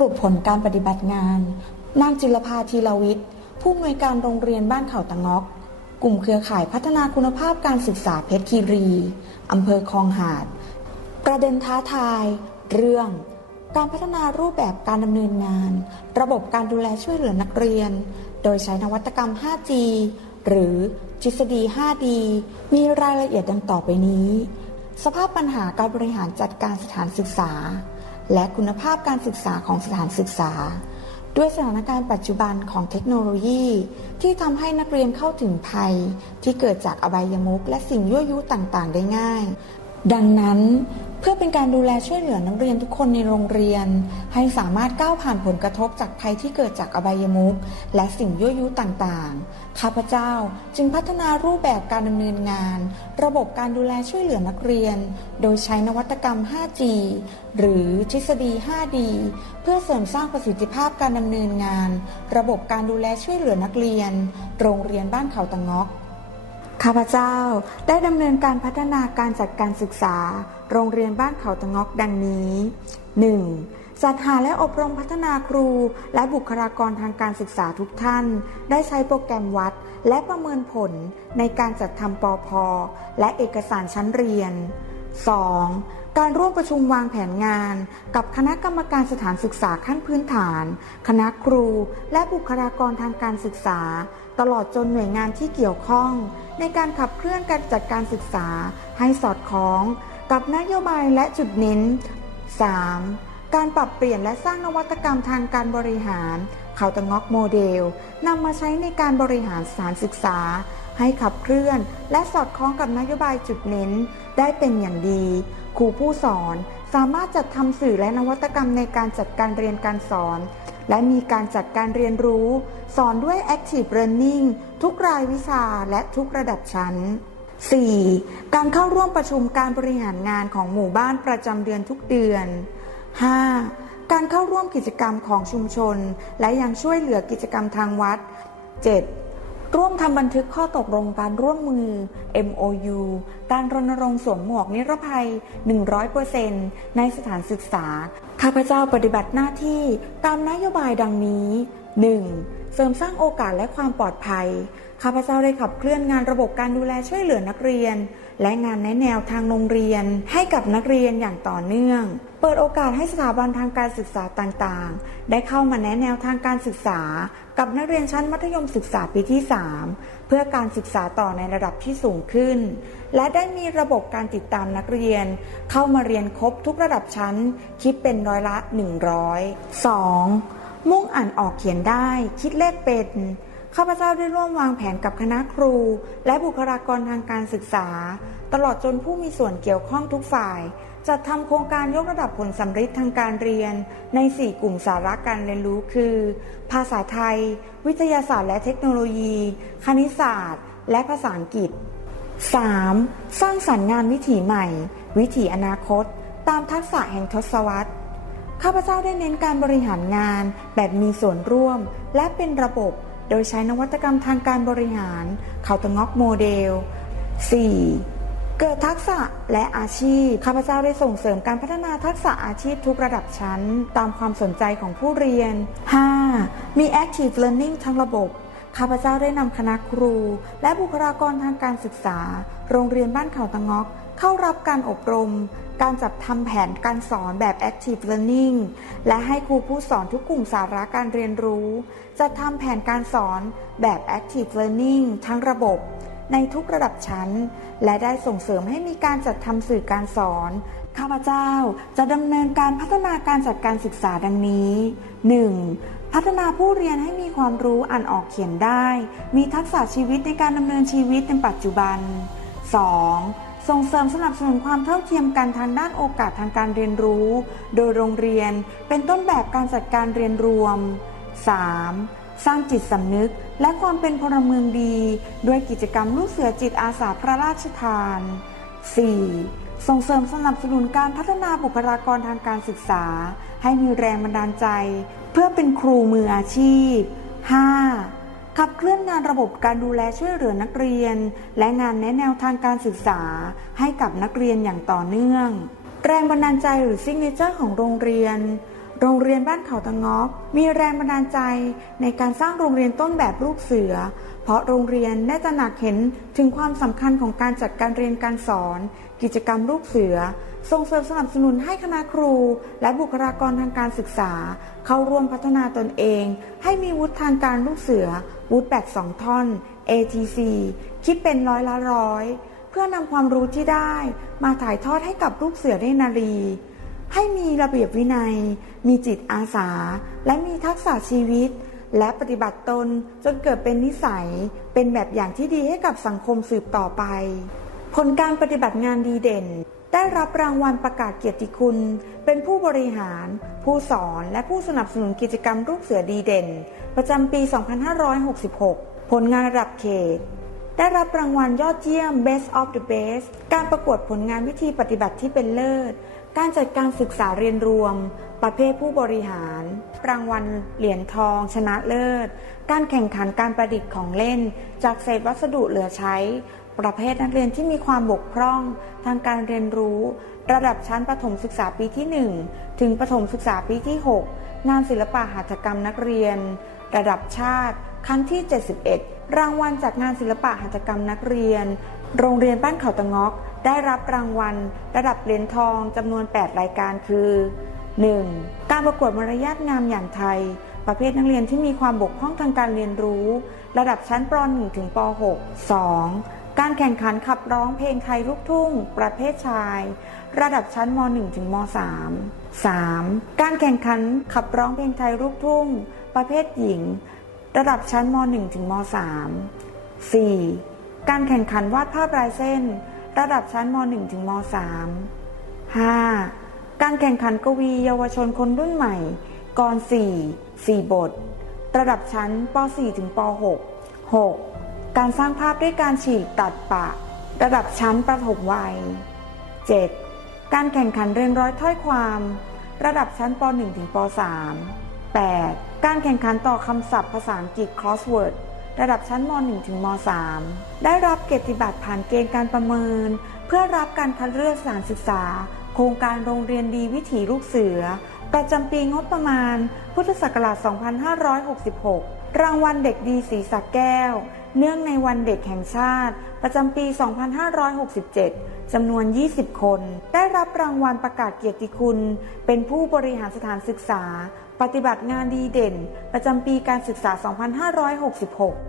รุปผลการปฏิบัติงาน นางจิรภาธีรวิทย์ ผู้อำนวยการโรงเรียนบ้านเขาตะงอก กลุ่มเครือข่ายพัฒนาคุณภาพการศึกษาเพชรคีรี อำเภอคลองหาด ประเด็นท้าทาย เรื่อง การพัฒนารูปแบบการดำเนินงาน ระบบการดูแลช่วยเหลือนักเรียน โดยใช้นวัตกรรม 5G หรือทฤษฎี 5D มีรายละเอียดดังต่อไปนี้ สภาพปัญหาการบริหารจัดการสถานศึกษา และคุณภาพการศึกษาของสถานศึกษา ด้วยสถานการณ์ปัจจุบันของเทคโนโลยี ที่ทำให้นักเรียนเข้าถึงภัย ที่เกิดจากอบายมุกและสิ่งยั่วยุต่างๆ ได้ง่าย ดังนั้น เพื่อเป็นการดูแลช่วยเหลือนักเรียนทุกคนในโรงเรียน ให้สามารถก้าวผ่านผลกระทบจากภัยที่เกิดจากอบายมุขและสิ่งยั่วยุต่างๆ ข้าพเจ้าจึงพัฒนารูปแบบการดำเนินงาน ระบบการดูแลช่วยเหลือนักเรียน โดยใช้นวัตกรรม 5G หรือทฤษฎี 5D เพื่อเสริมสร้างประสิทธิภาพการดำเนินงาน ระบบการดูแลช่วยเหลือนักเรียน โรงเรียนบ้านเขาตะงอก ข้าพเจ้าได้ดำเนินการพัฒนาการจัดการศึกษา โรงเรียนบ้านเขาตะงอกดังนี้ 1. จัดหาและอบรมพัฒนาครู และบุคลากรทางการศึกษาทุกท่าน ได้ใช้โปรแกรมวัด และประเมินผลในการจัดทำปอพอและเอกสารชั้นเรียน 2. การร่วมประชุมวางแผนงาน กับคณะกรรมการสถานศึกษาขั้นพื้นฐาน คณะครู และบุคลากรทางการศึกษา ตลอดจนหน่วยงานที่เกี่ยวข้อง ในการขับเคลื่อนการจัดการศึกษาให้สอดคล้อง กับนโยบายและจุดเน้น 3. การปรับเปลี่ยนและสร้างนวัตกรรมทางการบริหาร เขาตะงอกโมเดลนำมาใช้ในการบริหารสถานศึกษา ให้ขับเคลื่อน และสอดคล้องกับนโยบายจุดเน้น ได้เป็นอย่างดี ครูผู้สอน สามารถจัดทำสื่อและนวัตกรรมในการจัดการเรียนการสอน และมีการจัดการเรียนรู้ สอนด้วย Active Learning ทุกรายวิชาและทุกระดับชั้น 4. การเข้าร่วมประชุมการบริหารงานของหมู่บ้านประจำเดือนทุกเดือน 5. การเข้าร่วมกิจกรรมของชุมชน และยังช่วยเหลือกิจกรรมทางวัด 7. ร่วมทำบันทึกข้อตกลงการร่วมมือ MOU การรณรงค์สวมหมวกนิรภัย 100%ในสถานศึกษา ข้าพเจ้าปฏิบัติหน้าที่ตามนโยบายดังนี้ 1. เสริมสร้างโอกาสและความปลอดภัย ข้าพเจ้าได้ขับเคลื่อนงานระบบการดูแลช่วยเหลือนักเรียน และงานแนะแนวทางโรงเรียน ให้กับนักเรียนอย่างต่อเนื่อง เปิดโอกาสให้สถาบันทางการศึกษาต่างๆ ได้เข้ามาแนะแนวทางการศึกษา กับนักเรียนชั้นมัธยมศึกษาปีที่ 3 เพื่อการศึกษาต่อในระดับที่สูงขึ้น และได้มีระบบการติดตามนักเรียน เข้ามาเรียนครบทุกระดับชั้น คิดเป็นร้อยละ 100 2. มุ่งอ่านออกเขียนได้ คิดเลขเป็น ข้าพเจ้าได้ร่วมวางแผนกับคณะครู และบุคลากรทางการศึกษา ตลอดจนผู้มีส่วนเกี่ยวข้องทุกฝ่าย จัดทำโครงการยกระดับผลสำฤทธิ์ทางการเรียน ใน 4 กลุ่มสาระการเรียนรู้คือ ภาษาไทย วิทยาศาสตร์และเทคโนโลยี คณิตศาสตร์ และภาษาอังกฤษ 3. สร้างสรรค์งานวิถีใหม่ วิถีอนาคต ตามทักษะแห่งทศวรรษข้าพเจ้าได้เน้นการบริหารงานแบบมีส่วนร่วม และเป็นระบบ โดยใช้นวัตกรรมทางการบริหาร เขาตะงอกโมเดล 4. เกิดทักษะและอาชีพ ข้าพเจ้าได้ส่งเสริมการพัฒนาทักษะอาชีพทุกระดับชั้น ตามความสนใจของผู้เรียน 5. มี Active Learning ทั้งระบบ ข้าพเจ้าได้นำคณะครู และบุคลากรทางการศึกษา โรงเรียนบ้านเขาตะงอก เข้ารับการอบรม การจัดทำแผนการสอนแบบ Active Learning และให้ครูผู้สอนทุกกลุ่มสาระการเรียนรู้ จัดทำแผนการสอนแบบ Active Learning ทั้งระบบ ในทุกระดับชั้น และได้ส่งเสริมให้มีการจัดทำสื่อการสอนข้าพเจ้าจะดำเนินการพัฒนาการจัดการศึกษาดังนี้ 1. พัฒนาผู้เรียนให้มีความรู้อ่านออกเขียนได้ มีทักษะชีวิตในการดำเนินชีวิตในปัจจุบัน 2. ส่งเสริมสนับสนุนความเท่าเทียมกันทางด้านโอกาสทางการเรียนรู้ โดยโรงเรียนเป็นต้นแบบการจัดการเรียนรวม 3. สร้างจิตสำนึกและความเป็นพลเมืองดี ด้วยกิจกรรมลูกเสือจิตอาสาพระราชทาน 4. ส่งเสริมสนับสนุนการพัฒนาบุคลากรทางการศึกษา ให้มีแรงบันดาลใจ เพื่อเป็นครูมืออาชีพ 5. ขับเคลื่อนงานระบบการดูแลช่วยเหลือนักเรียน และงานแนะแนวทางการศึกษา ให้กับนักเรียนอย่างต่อเนื่อง แรงบันดาลใจหรือซิกเนเจอร์ของโรงเรียน โรงเรียนบ้านเขาตะงอกมีแรงบันดาลใจในการสร้างโรงเรียนต้นแบบลูกเสือ ราะโรงเรียนได้ตระหนักเห็นถึงความสำคัญของการจัดการเรียนการสอน กิจกรรมลูกเสือ ส่งเสริมสนับสนุนให้คณะครู และบุคลากรทางการศึกษา เข้าร่วมพัฒนาตนเอง ให้มีวุฒิทางการลูกเสือ วุฒิแบบสองท่อน ATC คิดเป็นร้อยละร้อย เพื่อนำความรู้ที่ได้มาถ่ายทอดให้กับลูกเสือเนตรนารี ให้มีระเบียบวินัย มีจิตอาสา และมีทักษะชีวิต และปฏิบัติตนจนเกิดเป็นนิสัย เป็นแบบอย่างที่ดีให้กับสังคมสืบต่อไป ผลการปฏิบัติงานดีเด่น ได้รับรางวัลประกาศเกียรติคุณ เป็นผู้บริหาร ผู้สอนและผู้สนับสนุนกิจกรรมลูกเสือดีเด่น ประจำปี 2566 ผลงานระดับเขต ได้รับรางวัลยอดเยี่ยม Best of the Best การประกวดผลงานวิธีปฏิบัติที่เป็นเลิศ การจัดการศึกษาเรียนรวม ประเภทผู้บริหาร รางวัลเหรียญทอง ชนะเลิศ การแข่งขันการประดิษฐ์ของเล่น จากเศษวัสดุเหลือใช้ ประเภทนักเรียนที่มีความบกพร่อง ทางการเรียนรู้ ระดับชั้นประถมศึกษาปีที่ 1 ถึงประถมศึกษาปีที่ 6 งานศิลปะหัตถกรรมนักเรียน ระดับชาติ ครั้งที่ 71 รางวัลจากงานศิลปะหัตถกรรมนักเรียน โรงเรียนบ้านเขาตะงอกได้รับรางวัล ระดับเหรียญทองจำนวน 8 รายการคือ 1. การประกวดมารยาทงามอย่างไทย ประเภทนักเรียนที่มีความบกพร่องทางการเรียนรู้ ระดับชั้นป .1 ถึงป .6 2. การแข่งขันขับร้องเพลงไทยลูกทุ่ง ประเภทชาย ระดับชั้นม .1 ถึงม .3 3. การแข่งขันขับร้องเพลงไทยลูกทุ่ง ประเภทหญิง ระดับชั้นม .1 ถึงม .3 4. การแข่งขันวาดภาพลายเส้น ระดับชั้นม .1 ถึงม .3 5. การแข่งขันกวีเยาวชนคนรุ่นใหม่ กร4 4 บท ระดับชั้นป .4 ถึงป .6 6. การสร้างภาพด้วยการฉีกตัดปะ ระดับชั้นประถมวัย 7. การแข่งขันเรียนร้อยถ้อยความ ระดับชั้นป .1 ถึงป .3 8. การแข่งขันต่อคำศัพท์ภาษาอังกฤษ crossword ระดับชั้นม .1 ถึงม .3 ได้รับเกียรติบัตรผ่านเกณฑ์การประเมิน เพื่อรับการคัดเลือกสถานศึกษา โครงการโรงเรียนดีวิถีลูกเสือ ประจำปีงบประมาณ พุทธศักราช 2566 รางวัลเด็กดีสีสักแก้ว เนื่องในวันเด็กแห่งชาติ ประจำปี 2567 จำนวน 20 คน ได้รับรางวัลประกาศเกียรติคุณ เป็นผู้บริหารสถานศึกษา ปฏิบัติงานดีเด่น ประจำปีการศึกษา 2566